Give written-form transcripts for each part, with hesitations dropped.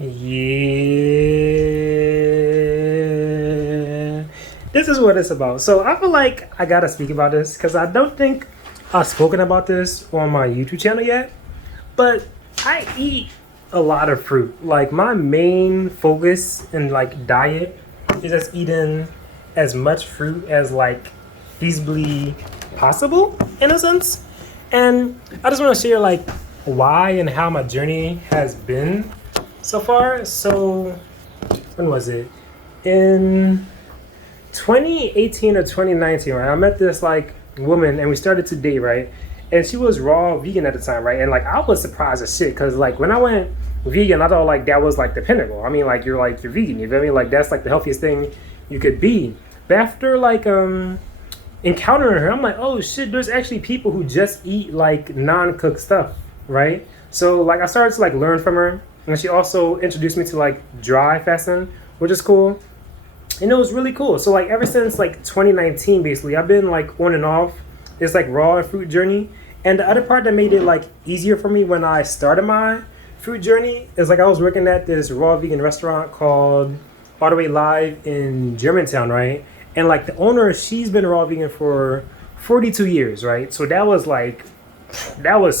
Yeah. This is what it's about. So I feel like I gotta speak about this because I don't think I've spoken about this on my YouTube channel yet. But I eat a lot of fruit. Like my main focus in like diet is just eating as much fruit as like feasibly possible in a sense. And I just want to share like why and how my journey has been so far. So when was it? In 2018 or 2019, right? I met this like woman and we started to date, right? And she was raw vegan at the time, right? And like I was surprised as shit because like when I went vegan, I thought like that was like the pinnacle. I mean, like you're vegan, you feel me? Like that's like the healthiest thing you could be. But after like encountering her, I'm like, oh shit, there's actually people who just eat like non-cooked stuff, right? So like I started to like learn from her, and she also introduced me to like dry fasting, which is cool. And it was really cool. So like ever since like 2019, basically, I've been like on and off this like raw and fruit journey. And the other part that made it like easier for me when I started my fruit journey is like I was working at this raw vegan restaurant called All the Way Live in Germantown, right? And like the owner, she's been raw vegan for 42 years, right? So that was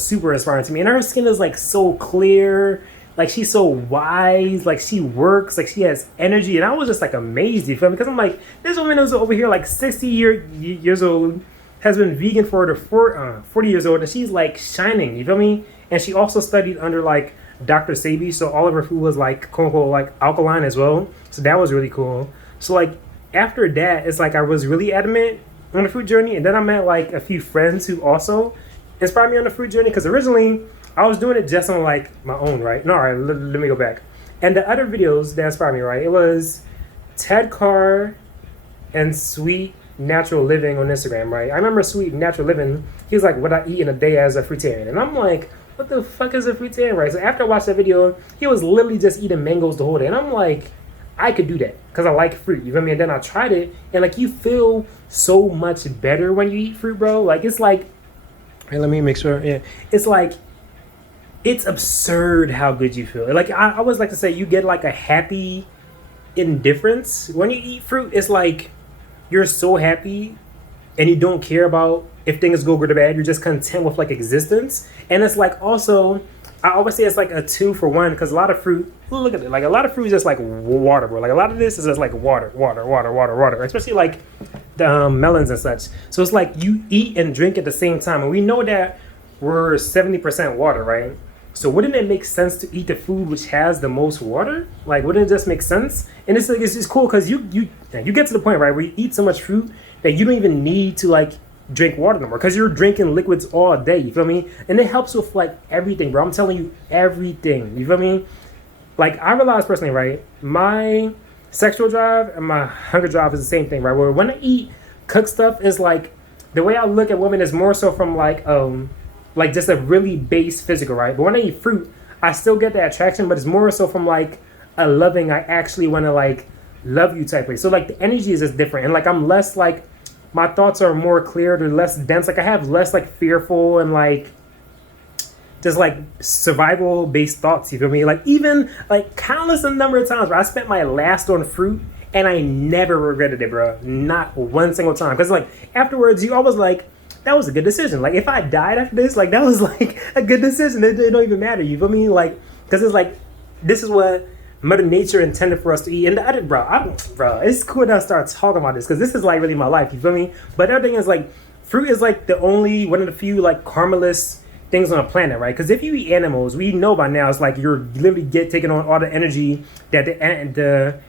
super inspiring to me. And her skin is like so clear, like she's so wise, like she works, like she has energy. And I was just like amazed, you feel me? Because I'm like, this woman is over here like 60 years old, has been vegan for 40 years old, and she's like shining, you feel me? And she also studied under like Dr. Sabi, so all of her food was like quote unquote like alkaline as well. So that was really cool. So like after that, it's like I was really adamant on the fruit journey, and then I met like a few friends who also inspired me on the fruit journey because originally I was doing it just on like my own, right? No, all right, let me go back. And the other videos that inspired me, right? It was Ted Carr and Sweet Natural Living on Instagram, right? I remember Sweet Natural Living, he was like, what I eat in a day as a fruitarian. And I'm like, what the fuck is a fruitarian, right? So after I watched that video, he was literally just eating mangoes the whole day. And I'm like, I could do that because I like fruit, you feel me? And then I tried it, and like you feel so much better when you eat fruit, bro. Like it's like, hey, let me make sure, yeah. It's like, it's absurd how good you feel. Like I always like to say, you get like a happy indifference when you eat fruit. It's like you're so happy and you don't care about if things go good or bad. You're just content with like existence. And it's like also, I always say it's like a 2-for-1 because a lot of fruit, look at it, like a lot of fruit is just like water, bro. Like a lot of this is just like water, especially like the melons and such. So it's like you eat and drink at the same time. And we know that we're 70% water, right? So wouldn't it make sense to eat the food which has the most water? Like, wouldn't it just make sense? And it's like, it's just cool because you get to the point, right, where you eat so much fruit that you don't even need to like drink water no more because you're drinking liquids all day, you feel me? And it helps with like everything, bro. I'm telling you, everything, you feel me? Like I realized personally, right, my sexual drive and my hunger drive is the same thing, right? Where when I eat cooked stuff, is like the way I look at women is more so from like just a really base physical, right? But when I eat fruit, I still get that attraction, but it's more so from like a loving, I actually want to like love you type way. So like the energy is just different, and like I'm less like, my thoughts are more clear, they're less dense. Like I have less like fearful and like just like survival based thoughts, you feel me? Like even like countless a number of times where I spent my last on fruit and I never regretted it, bro. Not one single time. Because like afterwards you always like, that was a good decision. Like if I died after this, like that was like a good decision. It don't even matter, you feel me? Like, because it's like, this is what Mother Nature intended for us to eat. And the other, bro, it's cool that I start talking about this because this is like really my life, you feel me? But the other thing is like, fruit is like one of the few like karmaless things on the planet, right? Because if you eat animals, we know by now it's like you're literally taking on all the energy that the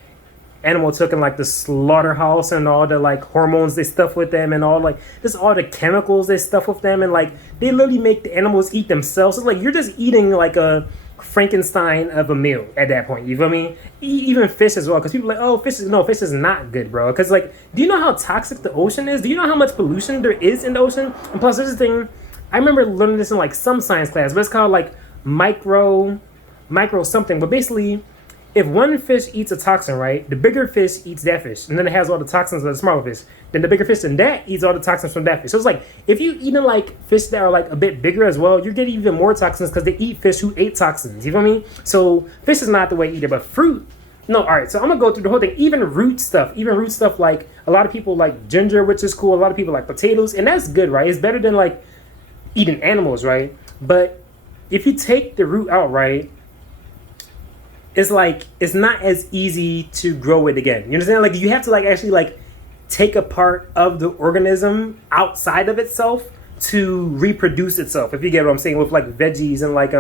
animal took in like the slaughterhouse, and all the like hormones they stuff with them, and all like just all the chemicals they stuff with them, and like they literally make the animals eat themselves. It's like you're just eating like a Frankenstein of a meal at that point, you feel me? Even fish as well, because people are like, oh, fish is not good, bro. Because like, do you know how toxic the ocean is? Do you know how much pollution there is in the ocean? And plus there's this thing, I remember learning this in like some science class, but it's called like micro something. But basically if one fish eats a toxin, right, the bigger fish eats that fish, and then it has all the toxins of the smaller fish. Then the bigger fish than that eats all the toxins from that fish. So it's like if you eating like fish that are like a bit bigger as well, you're getting even more toxins because they eat fish who ate toxins. You feel me? So fish is not the way to eat it, but fruit. No, all right. So I'm gonna go through the whole thing. Even root stuff like a lot of people like ginger, which is cool. A lot of people like potatoes, and that's good, right? It's better than like eating animals, right? But if you take the root out, right, it's like it's not as easy to grow it again. You understand? Like you have to like actually like take a part of the organism outside of itself to reproduce itself. If you get what I'm saying, with like veggies and like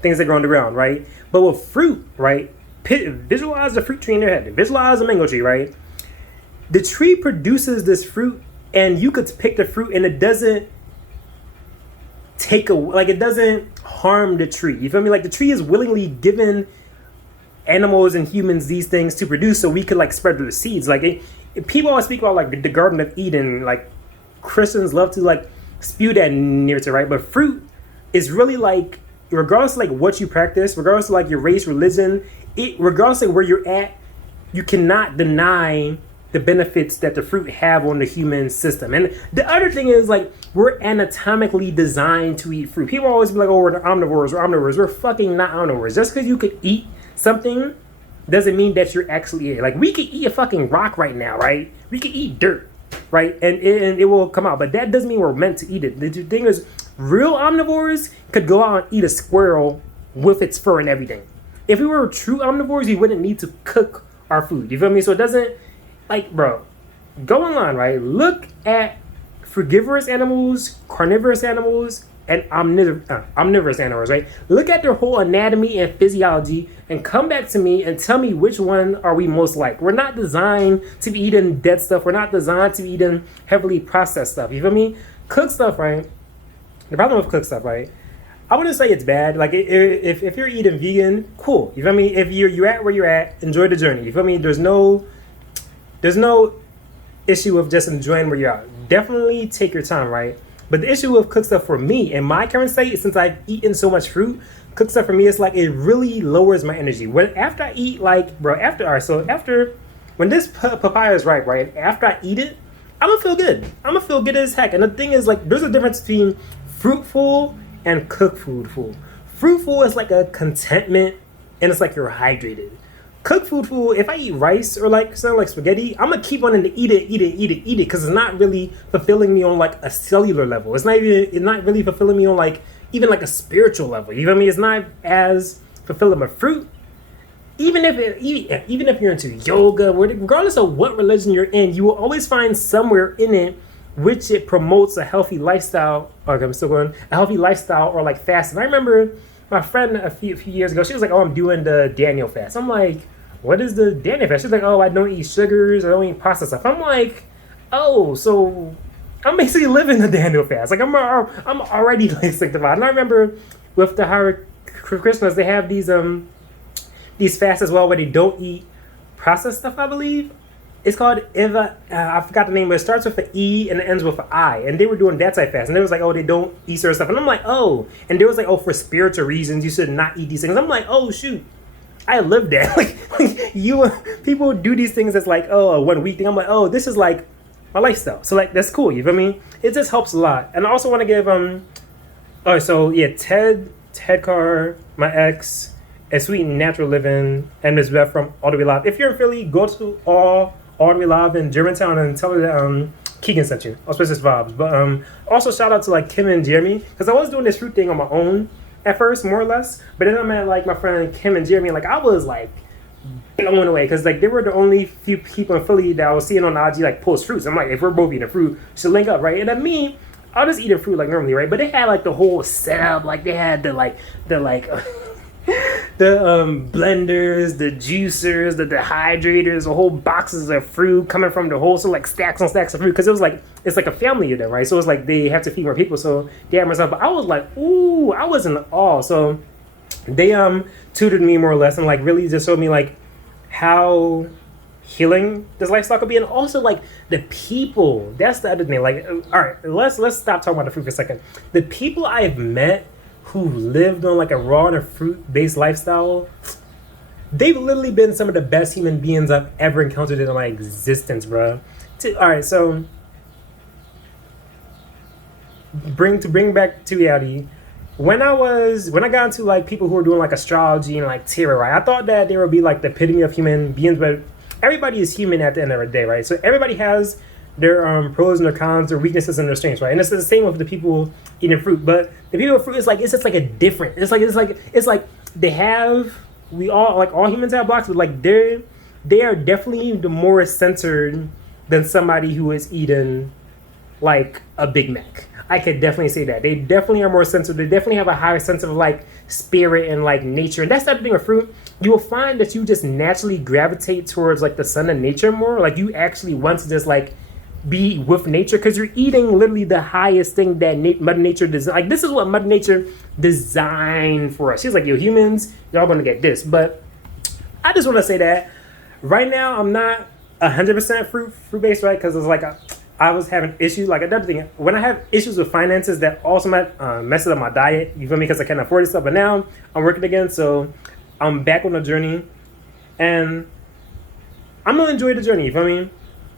things that grow on the ground, right? But with fruit, right? Visualize the fruit tree in your head. Visualize a mango tree, right? The tree produces this fruit, and you could pick the fruit, and it doesn't it doesn't harm the tree. You feel me? Like the tree is willingly given animals and humans these things to produce so we could like spread the seeds. Like people always speak about like the Garden of Eden. Like Christians love to like spew that narrative, right? But fruit is really like, regardless of like what you practice, regardless of like your race, religion, regardless of where you're at, you cannot deny the benefits that the fruit have on the human system. And the other thing is like we're anatomically designed to eat fruit. People always be like, oh, we're omnivores. We're fucking not omnivores. Just because you could eat something doesn't mean that you're actually it. Like we could eat a fucking rock right now, right? We could eat dirt, right? And it will come out, but that doesn't mean we're meant to eat it. The thing is, real omnivores could go out and eat a squirrel with its fur and everything. If we were true omnivores, we wouldn't need to cook our food. You feel me? So it doesn't, like, bro, go online, right? Look at frugivorous animals, carnivorous animals, and omnivorous animals, right? Look at their whole anatomy and physiology and come back to me and tell me which one are we most like. We're not designed to be eating dead stuff. We're not designed to be eating heavily processed stuff. You feel me? Cooked stuff, right? The problem with cooked stuff, right? I wouldn't say it's bad. Like if you're eating vegan, cool. You feel me? If you're at where you're at, enjoy the journey. You feel me? There's no issue with just enjoying where you're at. Definitely take your time, right? But the issue with cooked stuff for me, in my current state, since I've eaten so much fruit, cooked stuff for me is like it really lowers my energy. After I eat, like, bro, after when this papaya is ripe, right? After I eat it, I'm gonna feel good. I'm gonna feel good as heck. And the thing is, like, there's a difference between fruitful and cooked food full. Fruitful is like a contentment, and it's like you're hydrated. Cooked food, if I eat rice or like something like spaghetti, I'm gonna keep wanting to eat it, because it's not really fulfilling me on like a cellular level. It's not really fulfilling me on like even like a spiritual level. You know what I mean? It's not as fulfilling. But fruit, even if you're into yoga, regardless of what religion you're in, you will always find somewhere in it which it promotes a healthy lifestyle. Okay, I'm still going. A healthy lifestyle or like fasting. I remember my friend a few years ago, she was like, "Oh, I'm doing the Daniel fast." I'm like, "What is the Daniel fast?" She's like, "Oh, I don't eat sugars. I don't eat processed stuff." I'm like, "Oh, so I'm basically living the Daniel fast. Like I'm already like sanctified." And I remember with the Hare Krishnas, they have these fasts as well where they don't eat processed stuff. I believe it's called Eva. I forgot the name, but it starts with an E and it ends with an I. And they were doing that type fast, and they was like, "Oh, they don't eat certain stuff." And I'm like, "Oh," and they was like, "Oh, for spiritual reasons, you should not eat these things." I'm like, "Oh shoot." I live that. like you people do these things that's like, oh, a 1 week thing. I'm like, oh, this is like my lifestyle. So like that's cool, you feel me? It just helps a lot. And I also want to give so yeah, Ted Carr, my ex, and Sweet Natural Living, and Miss Beth from All the Way Live. If you're in Philly, go to All the Way Live in Germantown and tell her that Keegan sent you. Auspicious vibes. But also shout out to like Kim and Jeremy, because I was doing this fruit thing on my own at first, more or less, but then I met like my friend Kim and Jeremy, and like I was like blown away, because like they were the only few people in Philly that I was seeing on IG like post fruits. I'm like, if we're both eating fruit, we should link up, right? And then me, I'll just eat a fruit like normally, right? But they had like the whole setup, like they had the blenders, the juicers, the dehydrators, the whole boxes of fruit coming from the whole, so like stacks on stacks of fruit, because it was like, it's like a family of them, right? So it's like they have to feed more people, so they had more stuff. But I was like, ooh, I was in awe. So they tutored me more or less, and like really just showed me like how healing this lifestyle could be. And also like the people, that's the other thing. Like, all right, let's stop talking about the fruit for a second. The people I've met who lived on like a raw and a fruit-based lifestyle, they've literally been some of the best human beings I've ever encountered in my existence, bro. All right, so bring back to reality. When I got into like people who were doing like astrology and like tarot, right? I thought that they would be like the epitome of human beings, but everybody is human at the end of the day, right? So everybody has their pros and their cons, their weaknesses and their strengths, right? And it's the same with the people eating fruit. But the people with fruit is like it's just like a different. It's like they have we all like all humans have blocks, but like they are definitely the more censored than somebody who is eating like a Big Mac. I could definitely say that. They definitely are more sensitive. They definitely have a higher sense of like spirit and like nature. And that's the thing with fruit. You will find that you just naturally gravitate towards like the sun and nature more. Like you actually want to just like be with nature because you're eating literally the highest thing that Mother Nature does. Like this is what Mother Nature designed for us. She's like, yo, humans, y'all gonna get this. But I just want to say that right now I'm not 100% fruit based, right? Because it's like I was having issues. Like another thing, when I have issues with finances, that also messes up my diet. You feel me? Because I can't afford this stuff. But now I'm working again, so I'm back on the journey, and I'm gonna enjoy the journey. You feel me?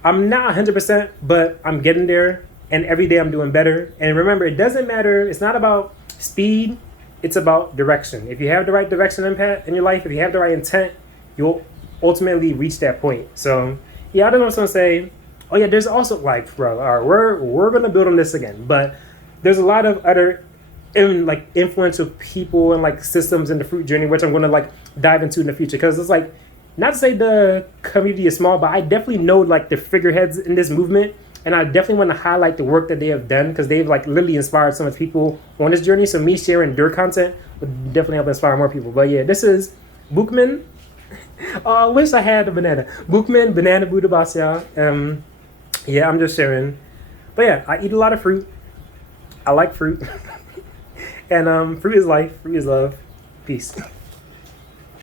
I'm not 100%, but I'm getting there, and every day I'm doing better. And remember, it doesn't matter. It's not about speed. It's about direction. If you have the right direction in your life, if you have the right intent, you'll ultimately reach that point. So yeah, I don't know what I'm gonna say. Oh yeah, there's also like, bro, all right, we're gonna build on this again, but there's a lot of other influential people and like systems in the fruit journey, which I'm gonna like dive into in the future. Because it's like, not to say the community is small, but I definitely know like the figureheads in this movement, and I definitely want to highlight the work that they have done because they've like literally inspired some of the people on this journey. So me sharing their content would definitely help inspire more people. But yeah, this is Bookman. Oh, I wish I had a banana. Bookman, Banana Buddha Basya. Yeah, I'm just sharing. But yeah, I eat a lot of fruit. I like fruit. And fruit is life. Fruit is love. Peace.